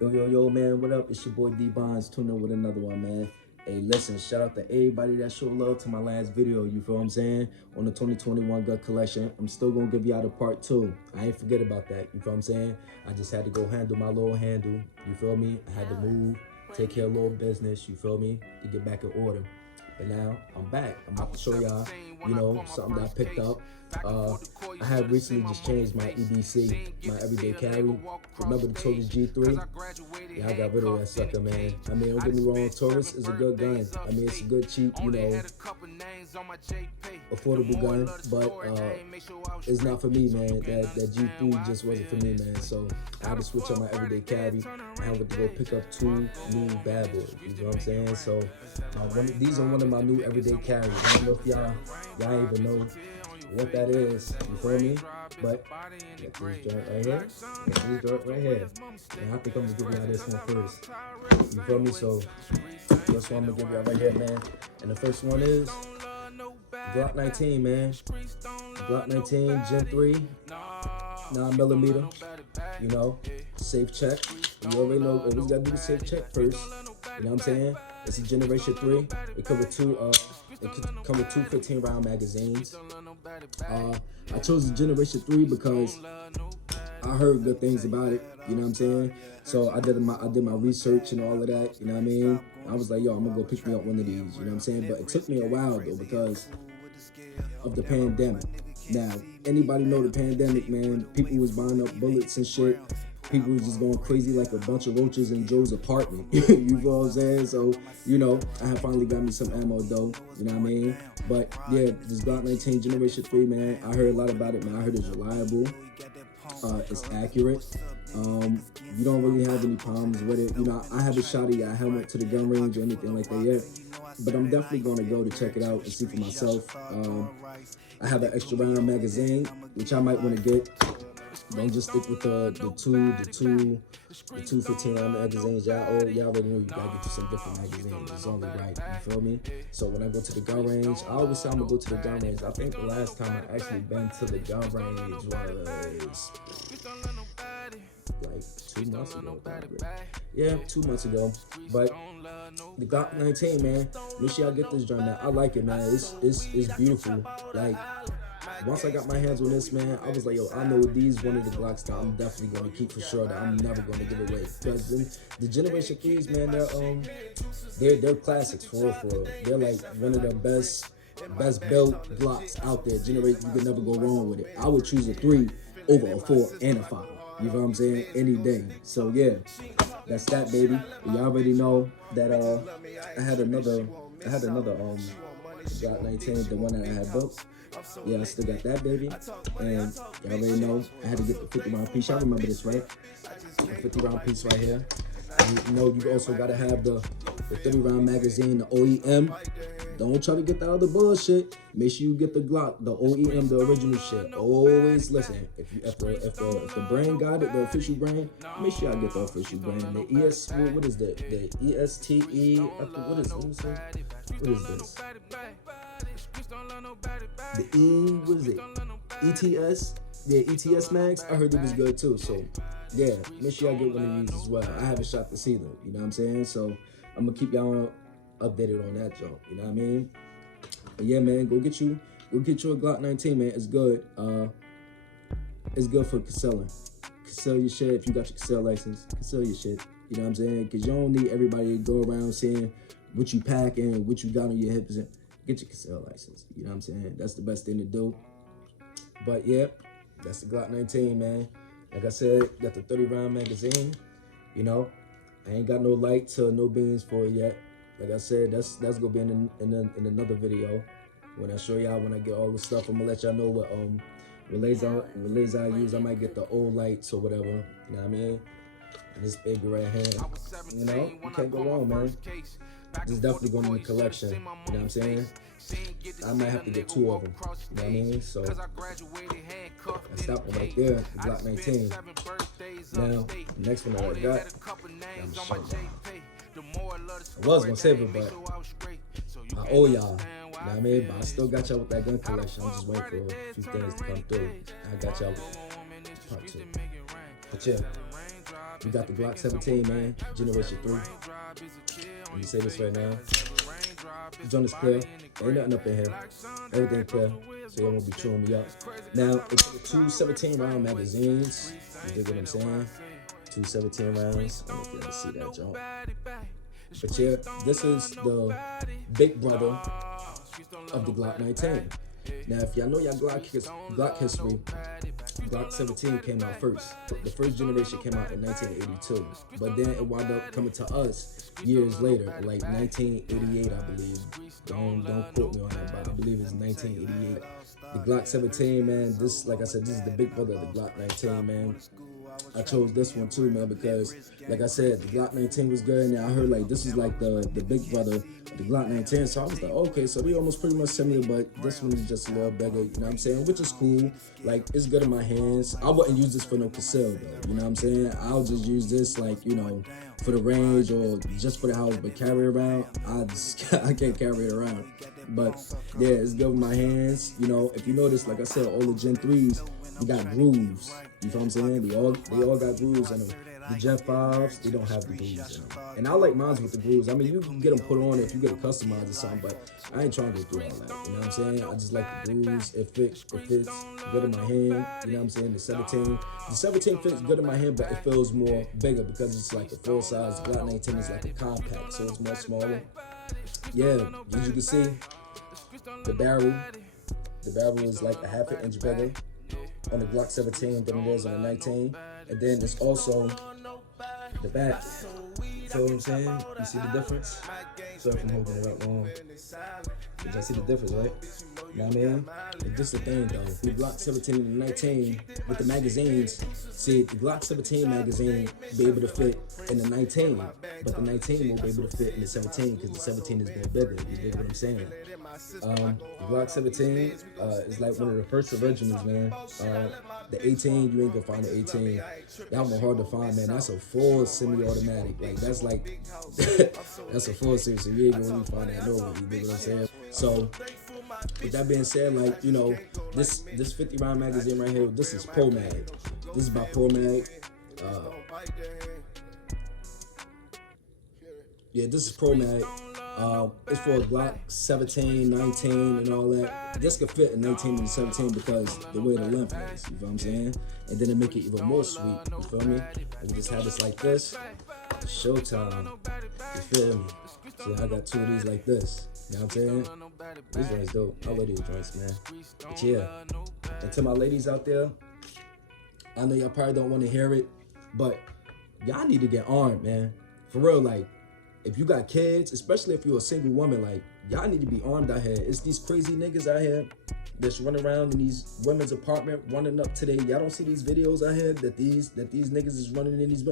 Yo, man, what up? It's your boy D-Bonds, tuning in with another one, man. Hey, listen, shout out to everybody that showed love to my last video, you feel what I'm saying? On the 2021 gun collection. I'm still gonna give y'all the part 2. I ain't forget about that, you feel what I'm saying? I just had to go handle my little handle, you feel me? I had to move, take care of a little business, you feel me? To get back in order. But now, I'm back. I'm about to show y'all, you know, something that I picked up. I have recently just changed my EDC, my everyday carry. Remember the Taurus G3? Yeah, I got rid of that sucker, man. I mean, don't get me wrong, Taurus is a good gun. I mean, it's a good, cheap, you know, affordable gun, but it's not for me, man. That G3 just wasn't for me, man. So I had to switch up my everyday carry. I had to go pick up 2 new bad boys, you know what I'm saying? So these are one of my new everyday carries. I don't know if y'all even know what that is, you feel me? But get this joint right here, and I think I'm gonna give y'all this one first, you feel me? So that's what I'm gonna give y'all right here, man. And the first one is Glock 19, man. Glock 19 Gen 3 9mm, you know, safe check. You already know, always gotta do the safe check first, you know what I'm saying? It's a Generation 3. It come with two 15-round magazines. I chose the Generation 3 because I heard good things about it, you know what I'm saying? So I did my research and all of that, you know what I mean? I was like, yo, I'm gonna go pick me up one of these, you know what I'm saying? But it took me a while though because of the pandemic. Now, anybody know the pandemic, man? People was buying up bullets and shit. People was just going crazy like a bunch of roaches in Joe's apartment. You know what I'm saying? So, you know, I have finally got me some ammo though, you know what I mean? But yeah, this Glock 19 Generation 3, man, I heard a lot about it, man. I heard it's reliable. It's accurate. You don't really have any problems with it. You know, I haven't shot it. I haven't went to the gun range or anything like that yet. But I'm definitely going to go to check it out and see for myself. I have an extra round magazine, which I might want to get. Don't just stick with the two 15-round magazines. Y'all already know you gotta get you some different magazines. It's only right, you feel me? So when I go to the gun range, I always say I'm gonna go to the gun range. I think the last time I actually been to the gun range was like 2 months ago, probably. Yeah, 2 months ago. But the Glock 19, man, make sure y'all get this joint, man. I like it, man. It's beautiful. Like, once I got my hands on this, man, I was like, yo, I know these one of the Glocks that I'm definitely going to keep for sure, that I'm never going to give away. Because the Generation 3s, man, they're classics, for real. They're like one of the best built Glocks out there. You can never go wrong with it. I would choose a 3 over a 4 and a 5. You know what I'm saying? Any day. So, yeah, that's that, baby. You already know that I had another Glock 19, the one that I had built. Yeah, I still got that, baby. And y'all already know I had to get the 50-round piece. Y'all remember this, right? The 50-round piece right here. And you know, you also gotta have the 30-round magazine, the OEM. Don't try to get the other bullshit. Make sure you get the Glock, the OEM, the original shit. Always listen. If the brand got it, the official brand, make sure y'all get the official brand. The what is that? The ESTE. What is this? What is it? ETS? Yeah, ETS mags. I heard it was good too. So, yeah, make sure y'all get one of these as well. I haven't shot this either. You know what I'm saying? So, I'm gonna keep y'all updated on that joint. You know what I mean? But yeah, man, go get you a Glock 19, man. It's good. It's good for concealing. Conceal your shit. If you got your conceal license, conceal your shit. You know what I'm saying? Because you don't need everybody to go around saying what you pack and what you got on your hips. Get your conceal license. You know what I'm saying? That's the best thing to do. But yeah, that's the Glock 19, man. Like I said, got the 30-round magazine. You know, I ain't got no lights or no beams for it yet. Like I said, that's gonna be in another video when I show y'all, when I get all the stuff. I'm gonna let y'all know what laser I use. I might get the old lights or whatever. You know what I mean? And this baby right here. You know, you can't go wrong, man. This is definitely going to be a collection, you know what I'm saying? I might have to get 2 of them, you know what I mean? So, that's that one right there, the Glock 19. Now, the next one that I got, I'm showing y'all. I was going to save it, but I owe y'all, you know what I mean? But I still got y'all with that gun collection. I'm just waiting for a few things to come through. I got y'all with part 2. But yeah, We got the Glock 17, man, Generation 3. Let me say this right now. The joint is clear. Ain't nothing up in here. Everything clear. So you won't be chewing me up. Now, it's two 17-round magazines. You dig what I'm saying? Two 17 rounds. I don't know if you ever see that joint. But yeah, this is the big brother of the Glock 19. Now, if y'all know y'all Glock history, Glock 17 came out first. The first generation came out in 1982, but then it wound up coming to us years later, like 1988, I believe. Don't quote me on that, but I believe it's 1988. The Glock 17, man, this, like I said, this is the big brother of the Glock 19, man. I chose this one too, man, because, like I said, the Glock 19 was good, and I heard, like, this is like the big brother of the Glock 19, so I was like, okay, so they almost pretty much similar, but this one is just a little bigger, you know what I'm saying, which is cool. Like, it's good in my hands. I wouldn't use this for no conceal, though, you know what I'm saying? I'll just use this, like, you know, for the range or just for the house, but carry it around, I can't carry it around. But, yeah, it's good in my hands. You know, if you notice, like I said, all the Gen 3s, they got grooves. You feel what I'm saying? They all got grooves in them. The Gen 5s, they don't have the grooves in them. And I like mine with the grooves. I mean, you can get them put on if you get it customized or something, but I ain't trying to go through all that. You know what I'm saying? I just like the grooves. It fits good in my hand. You know what I'm saying? The 17 fits good in my hand, but it feels more bigger because it's like a full size. The Glock 19 is like a compact, so it's more smaller. Yeah, as you can see, the barrel is like a half an inch bigger on the Glock 17 than it is on the 19. And then it's also the back. Feel what I'm saying? You see the difference? Sorry if I'm holding it up wrong. But y'all see the difference, right? You know what I mean? It's just the thing, though. The Glock 17 and the 19 with the magazines, see, the Glock 17 magazine be able to fit in the 19, but the 19 won't be able to fit in the 17 because the 17 is getting bigger. You dig what I'm saying? The Glock 17 is like one of the first originals, man. The 18, you ain't gonna find the 18. That one hard to find, man. That's a full semi-automatic. Like, that's like, that's a full series, so you ain't gonna really find that nowhere. You dig what I'm saying? So, with that being said, like, you know, this 50-round magazine right here, this is ProMag. This is by ProMag. Yeah, this is ProMag. It's for a Glock 17, 19, and all that. This could fit in 19 and 17 because the way the length is, you feel what I'm saying? And then it make it even more sweet, you feel me? And we just have this like this. Showtime, you feel me? So I got two of these like this, you know what I'm saying? These joints dope. I love these joints, man. But yeah, and to my ladies out there, I know y'all probably don't want to hear it, but y'all need to get armed, man. For real, like, if you got kids, especially if you're a single woman, like, y'all need to be armed out here. It's these crazy niggas out here that's running around in these women's apartment, running up today. Y'all don't see these videos out here that these niggas is running in these.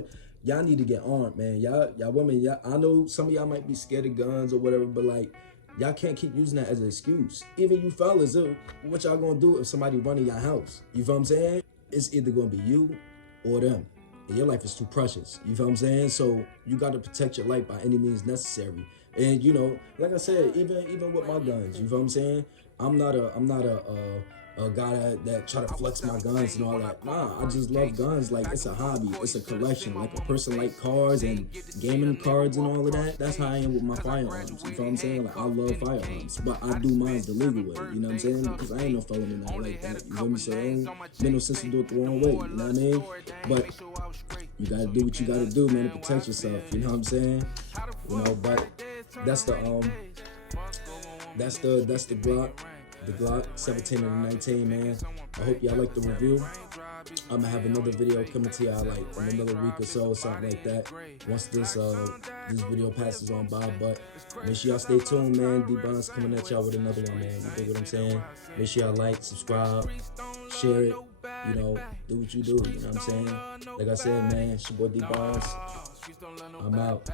Y'all need to get armed, man. Y'all women, I know some of y'all might be scared of guns or whatever, but like, y'all can't keep using that as an excuse. Even you fellas, what y'all gonna do if somebody running your house? You feel what I'm saying? It's either gonna be you or them. And your life is too precious. You feel what I'm saying? So you got to protect your life by any means necessary. And you know, like I said, even with my guns, you feel what I'm saying? I'm not a guy that try to flex my guns and all that. Nah, I just love guns. Like, it's a hobby. It's a collection. Like a person like cars and gaming cards and all of that. That's how I am with my firearms. You feel what I'm saying? Like, I love firearms, but I do mine the legal way. You know what I'm saying? Because I ain't no felon in that like that. You feel me? So it ain't make no sense to do it the wrong way. You know what I mean? But you gotta do what you gotta do, man, to protect yourself. You know what I'm saying? You know, but that's the Glock 17 and 19, man. I hope y'all like the review. I'm gonna have another video coming to y'all like in another week or so, something like that. Once this video passes on by, but make sure y'all stay tuned, man. D-Bon's coming at y'all with another one, man. You dig what I'm saying? Make sure y'all like, subscribe, share it. You know, do what you do. You know what I'm saying? Like I said, man, it's your boy D-Bon's. I'm out.